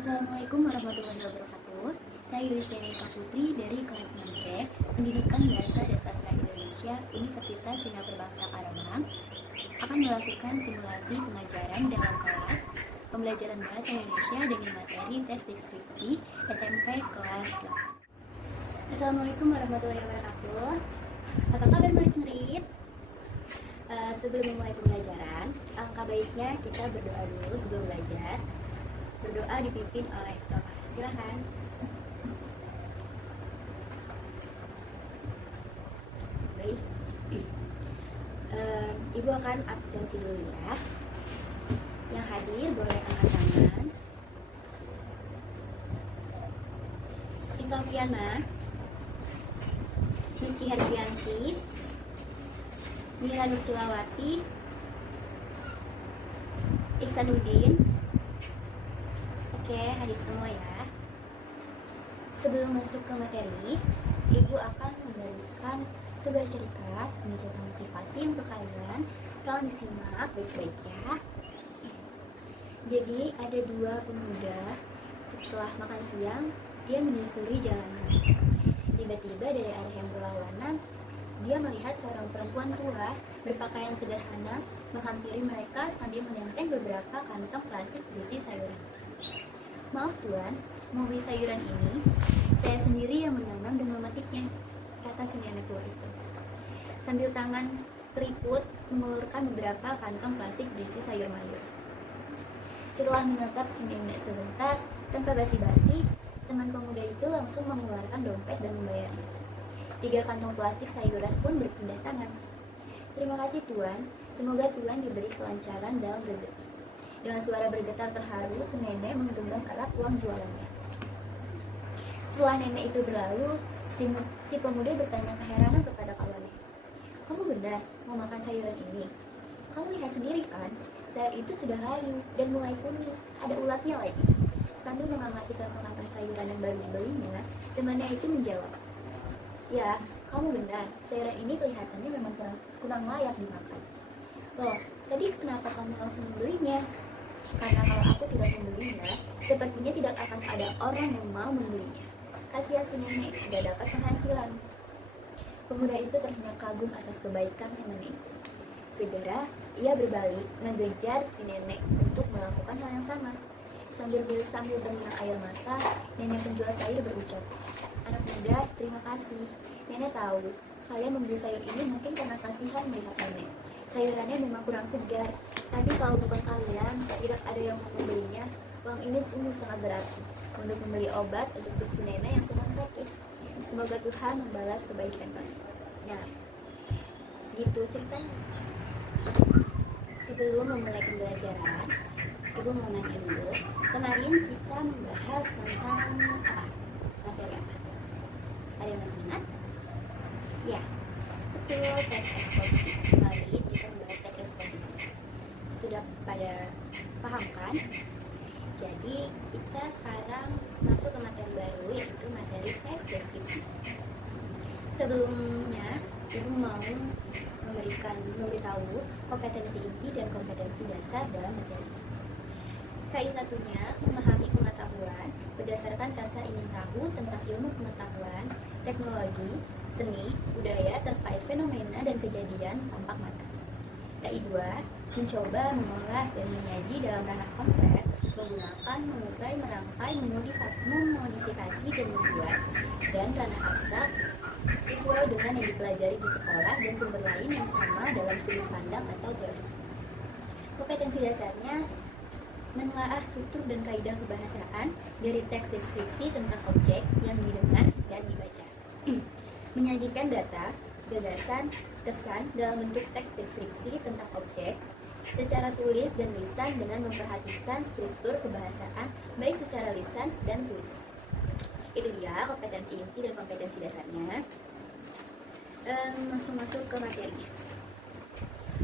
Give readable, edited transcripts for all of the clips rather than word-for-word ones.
Assalamualaikum warahmatullahi wabarakatuh. Saya Yudhistira Eka Putri dari kelas 6C, Pendidikan Bahasa dan Sastra Indonesia, Universitas Singapura Bangsa Karawang, akan melakukan simulasi pengajaran dalam kelas pembelajaran bahasa Indonesia dengan materi tes deskripsi SMP kelas 8. Assalamualaikum warahmatullahi wabarakatuh. Apa kabar murid-murid? Sebelum memulai pembelajaran, alangkah baiknya kita berdoa dulu sebelum belajar. Berdoa dipimpin oleh Bapak. Silahkan. Baik. Ibu akan absensi dulu ya. Yang hadir boleh angkat tangan. Ika Fiana, Nuki Harfianti, Mira Nursilawati, Iksanuddin. Oke, hadir semua ya. Sebelum masuk ke materi, Ibu akan memberikan sebuah cerita menunjukkan motivasi untuk kalian. Tolong disimak baik-baik ya. Jadi ada dua pemuda, setelah makan siang dia menyusuri jalanan. Tiba-tiba dari arah yang berlawanan dia melihat seorang perempuan tua berpakaian sederhana menghampiri mereka sambil menenteng beberapa kantong plastik berisi sayuran. Maaf tuan, mau beli sayuran ini? Saya sendiri yang menanam dan memetiknya, kata si nenek tua itu. Sambil tangan keriput mengulurkan beberapa kantong plastik berisi sayur mayur. Setelah menatap si nenek sebentar, tanpa basa-basi, teman pemuda itu langsung mengeluarkan dompet dan membayarnya. 3 kantong plastik sayuran pun berpindah tangan. Terima kasih tuan, semoga tuan diberi kelancaran dalam rezeki. Dengan suara bergetar terharu, si nenek menggenggam erat uang jualannya. Setelah nenek itu berlalu, si pemuda bertanya keheranan kepada kawannya. Kamu benar mau makan sayuran ini? Kamu lihat sendiri kan, sayur itu sudah layu dan mulai kuning, ada ulatnya lagi. Sambil mengamati kantong-kantong sayuran yang baru dibelinya, temannya itu menjawab, ya, kamu benar, sayuran ini kelihatannya memang kurang layak dimakan. Loh, tadi kenapa kamu langsung membelinya? Karena kalau aku tidak membelinya, sepertinya tidak akan ada orang yang mau membelinya. Kasihan si nenek tidak dapat penghasilan. Pemuda itu terhenyak kagum atas kebaikan temannya itu. Segera, ia berbalik mengejar si nenek untuk melakukan hal yang sama. Sambil berlinang air mata, nenek penjual sayur berucap, anak muda, terima kasih. Nenek tahu, kalian membeli sayur ini mungkin karena kasihan melihat nenek. Sayurannya memang kurang segar, tapi kalau bukan kalian, tidak ada yang mau membelinya. Uang ini sungguh sangat berarti untuk membeli obat untuk cucu nenek yang sedang sakit. Semoga Tuhan membalas kebaikan kalian. Nah, segitu ceritanya. Sebelum memulai pembelajaran, Ibu mau nanya dulu. Kemarin kita membahas tentang apa? Materi apa? Ada yang masih ingat? Ya, betul, teks eksposisi. Kemarin kita membahas teks eksposisi. Sudah pada paham kan? Jadi kita sekarang masuk ke materi baru, yaitu materi teks deskripsi. Sebelumnya, Ibu mau memberitahu kompetensi inti dan kompetensi dasar dalam materi ini. KI1-nya memahami pengetahuan berdasarkan rasa ingin tahu tentang ilmu pengetahuan, teknologi, seni, budaya terkait fenomena dan kejadian tampak mata. KI2 mencoba mengolah dan menyaji dalam ranah konkret menggunakan mengurai, merangkai, memodifikasi dan membuat, dan ranah abstrak sesuai dengan yang dipelajari di sekolah dan sumber lain yang sama dalam sudut pandang atau teori. Kompetensi dasarnya menelaah struktur dan kaidah kebahasaan dari teks deskripsi tentang objek yang didengar dan dibaca. Menyajikan data, gagasan, kesan dalam bentuk teks deskripsi tentang objek secara tulis dan lisan dengan memperhatikan struktur kebahasaan baik secara lisan dan tulis. Itu dia kompetensi inti dan kompetensi dasarnya. Masuk ke materinya.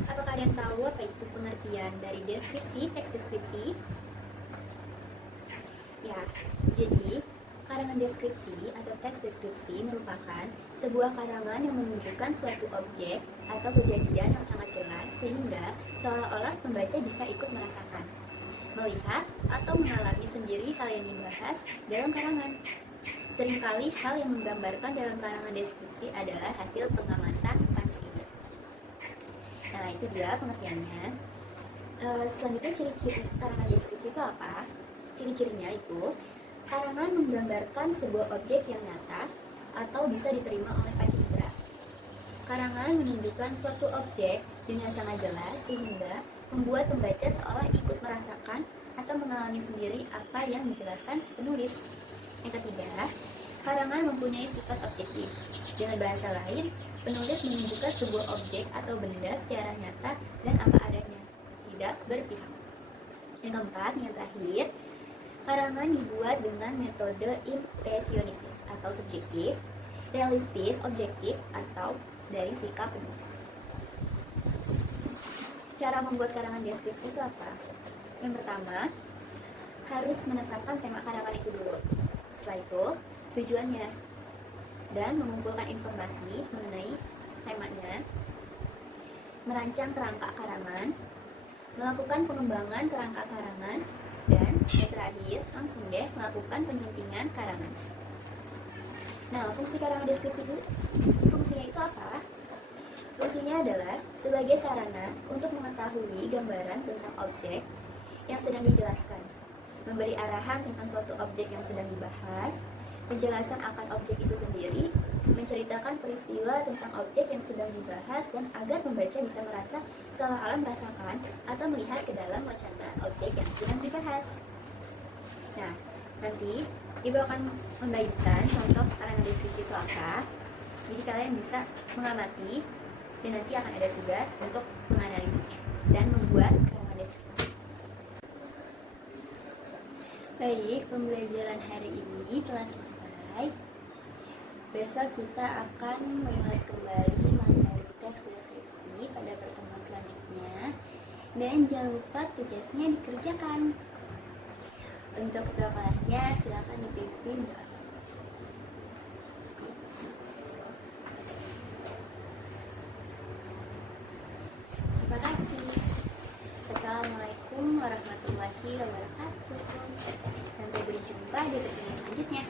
Apakah ada yang tahu apa itu pengertian dari deskripsi, teks deskripsi? Ya, jadi karangan deskripsi atau teks deskripsi merupakan sebuah karangan yang menunjukkan suatu objek atau kejadian yang sangat jelas sehingga seolah-olah pembaca bisa ikut merasakan. melihat atau mengalami sendiri hal yang dibahas dalam karangan. Seringkali hal yang menggambarkan dalam karangan deskripsi adalah hasil pengamatan panca indera. Nah, itu dia pengertiannya. Selanjutnya, ciri-ciri karangan deskripsi itu apa? Ciri-cirinya itu, karangan menggambarkan sebuah objek yang nyata atau bisa diterima oleh panca indera. Karangan menunjukkan suatu objek dengan sangat jelas sehingga membuat pembaca seolah ikut merasakan atau mengalami sendiri apa yang dijelaskan si penulis. Yang ketiga, karangan mempunyai sifat objektif. Dengan bahasa lain, penulis menunjukkan sebuah objek atau benda secara nyata dan apa adanya, tidak berpihak. Yang keempat, yang terakhir, karangan dibuat dengan metode impresionistis atau subjektif, realistis, objektif, atau dari sikap penulis. Cara membuat karangan deskripsi itu apa? Yang pertama, harus menetapkan tema karangan itu dulu. Setelah itu, tujuannya dan mengumpulkan informasi mengenai temanya, merancang kerangka karangan, melakukan pengembangan kerangka karangan, dan yang terakhir, langsung deh melakukan penyuntingan karangan. Nah, fungsi karangan deskripsi itu, fungsinya itu apa? Fungsinya adalah sebagai sarana untuk mengetahui gambaran tentang objek yang sedang dijelaskan, memberi arahan tentang suatu objek yang sedang dibahas, penjelasan akan objek itu sendiri, menceritakan peristiwa tentang objek yang sedang dibahas, dan agar pembaca bisa merasa seolah-olah merasakan atau melihat ke dalam wacana objek yang sedang dibahas. Nah, nanti Ibu akan membagikan contoh karangan deskripsi itu apa. Jadi kalian bisa mengamati dan nanti akan ada tugas untuk menganalisisnya dan membuat karangan deskripsi. Baik, pembelajaran hari ini telah selesai. Besok kita akan mengulas kembali materi teks deskripsi pada pertemuan selanjutnya. Dan jangan lupa tugasnya dikerjakan. Untuk ketua kelasnya silakan dipimpin doa. Terima kasih. Assalamualaikum warahmatullahi wabarakatuh. Sampai berjumpa di pertemuan selanjutnya.